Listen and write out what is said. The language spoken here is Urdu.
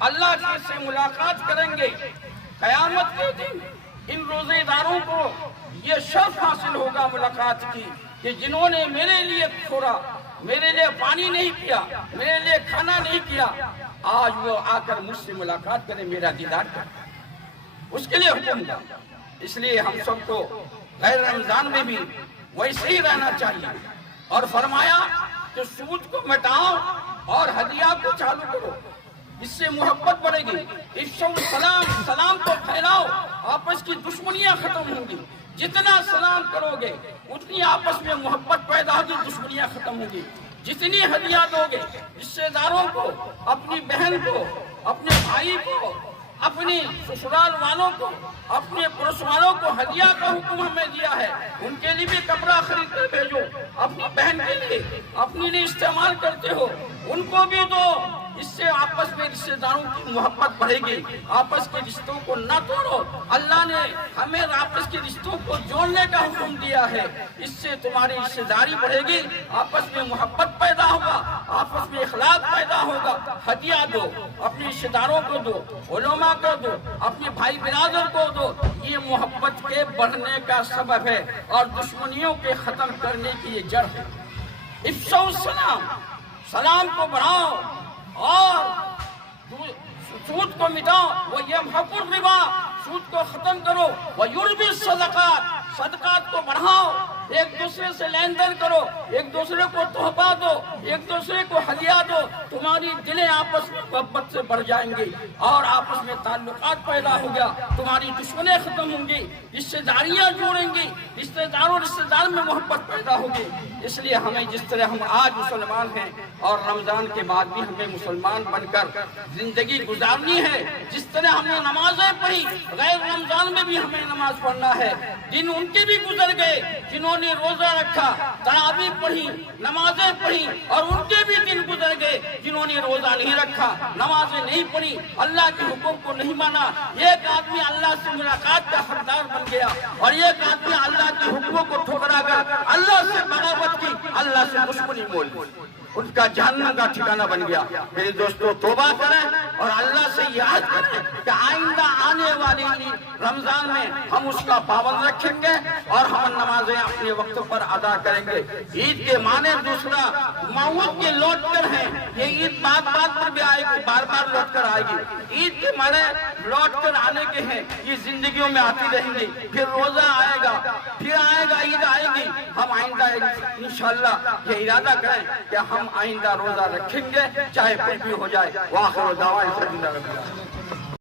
اللہ سے ملاقات کریں گے۔ قیامت کے دن ان روزے داروں کو یہ شرف حاصل ہوگا ملاقات کی کہ جنہوں نے میرے لیے چھوڑا، میرے لیے پانی نہیں پیا، میرے لیے کھانا نہیں کیا، آج وہ آ کر مجھ سے ملاقات کریں، میرا دیدار کریں، اس کے لیے حکم دیا۔ اس لیے ہم سب کو غیر رمضان میں بھی ویسے ہی رہنا چاہیے، اور فرمایا کہ سود کو مٹاؤ اور ہدیہ کو چالو کرو، اس سے محبت بڑھے گی۔ افشوا السلام، سلام کو پھیلاؤ، آپس کی دشمنیاں ختم ہوں گی۔ جتنا سلام کرو گے اتنی آپس میں محبت پیدا ہوگی، دشمنیاں ختم ہوں گی۔ جتنی ہدیہ دو گے رشتے داروں کو، اپنی بہن کو، اپنے بھائی کو، اپنی سسرال والوں کو، اپنے پڑوس والوں کو ہدیہ کا حکم ہمیں دیا ہے۔ ان کے لیے بھی کپڑا خرید کر بھیجو، اپنی بہن کے لیے، اپنی لیے استعمال کرتے ہو ان کو بھی دو۔ اس سے آپس میں رشتے داروں کی محبت بڑھے گی، آپس کے رشتوں کو نہ توڑو۔ اللہ نے ہمیں آپس کے رشتوں کو جوڑنے کا حکم دیا ہے، اس سے تمہاری رشتے داری بڑھے گی، آپس میں محبت پیدا ہوگا، آپس میں اخلاق پیدا ہوگا۔ ہدیہ دو، اپنے رشتے داروں کو دو، علماء کو دو، اپنے بھائی برادر کو دو، یہ محبت کے بڑھنے کا سبب ہے اور دشمنیوں کے ختم کرنے کی یہ جڑ ہے۔ افشوا السلام، سلام کو بڑھاؤ اور سود کو مٹاؤ۔ وَيَمْحَقُ الرِّبَا، سود کو ختم کرو۔ وَيُرْبِي الصَّدَقَاتِ، صدقات کو بڑھاؤ، ایک دوسرے سے لین دین کرو، ایک دوسرے کو تحفہ دو، ایک دوسرے کو ہدیہ دو، تمہاری دلیں آپس میں محبت سے بڑھ جائیں گی اور آپس میں تعلقات پیدا ہو گیا، تمہاری دشمنیں ختم ہوں گی، رشتے داریاں جوڑیں گی، رشتے دار میں محبت پیدا ہوگی۔ اس لیے ہمیں جس طرح ہم آج مسلمان ہیں اور رمضان کے بعد بھی ہمیں مسلمان بن کر زندگی گزارنی ہے، جس طرح ہم نے نمازیں پڑھی، غیر رمضان میں بھی ہمیں نماز پڑھنا ہے۔ دن ان کے بھی گزر گئے جنہوں نے روزہ رکھا، تراویح پڑھی، نمازیں پڑھی، اور ان کے بھی دن گزر گئے جنہوں نے روزہ نہیں رکھا، نمازیں نہیں پڑھی، اللہ کے حکم کو نہیں مانا۔ ایک آدمی اللہ سے ملاقات کا حقدار بن گیا اور ایک آدمی اللہ کے حکموں کو ٹھکرا کر اللہ سے بغاوت کی، اللہ سے دشمنی مول لی، ان کا جہنم کا ٹھکانہ بن گیا۔ میرے دوستو، توبہ کریں اور اللہ سے یاد کریں کہ آئندہ آنے والی رمضان میں ہم اس کا پابند رکھیں گے اور ہم نمازیں اپنے وقت پر ادا کریں گے۔ عید کے معنی دوسرا موت کے لوٹ کر ہیں، یہ عید بات پر بھی آئے گی، بار بار لوٹ کر آئے گی۔ عید کے معنی لوٹ کر آنے کے ہیں، یہ زندگیوں میں آتی رہیں گی، پھر روزہ آئے گا، پھر آئے گا، عید آئے گی۔ ہم آئندہ انشاءاللہ یہ ارادہ کریں کہ ہم آئندہ روزہ رکھیں گے، چاہے کچھ بھی ہو جائے۔ وآخر دعوانا الحمدللہ رب العالمین۔